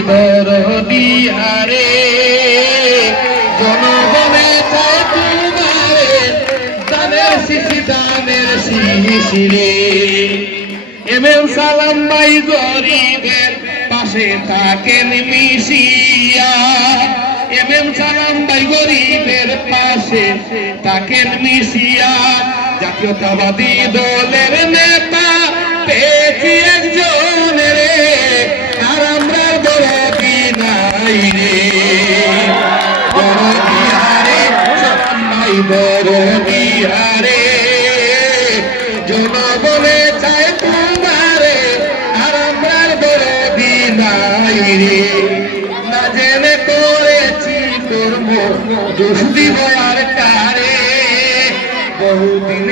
ভাই আরে, জনগণে দানের শিশি দানের শিশি রে। এমএল সালাম পাশে থাকেন মিশিয়া। এমএম সালাম ভাই গরিবের পাশে থাকেন মিশিয়া। জাতীয়তাবাদী দলের নেতা পেয়েছি নাই রে দরদি আরে সালাম ভাই দরদি আরে জনগণে চায় তোমারে, আর আমরা দরদি নাই রে না জেনে করেছি কর্ম দোষ দিব আর কারে। বহুদিনে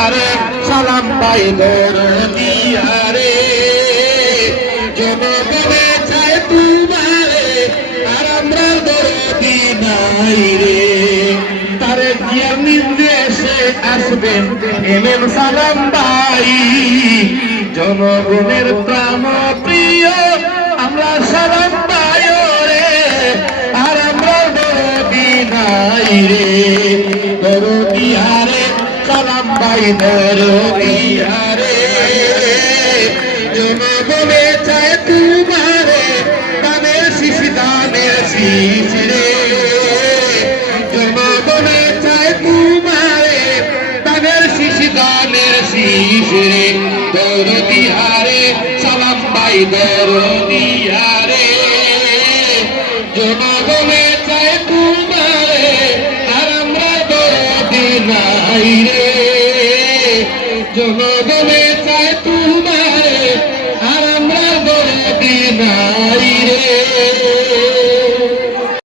আরে সালাম পাই দরদি আরে আর আমরা রে আসবেন সালাম জনগণের প্রাণ প্রিয় আমরা সালাম ভাই রে আর আমরা নাই রে সালাম ভাই দরদি চায় তোমারে দানের শিশি দানের শীষ রে। জনগণে চায় তোমারে দানের শিশি দানের শীষ রে। দরদি আরে সালাম ভাই দরদি আরে জনগণে চায় তোমারে আর আমরা দরদি নাই জনগণের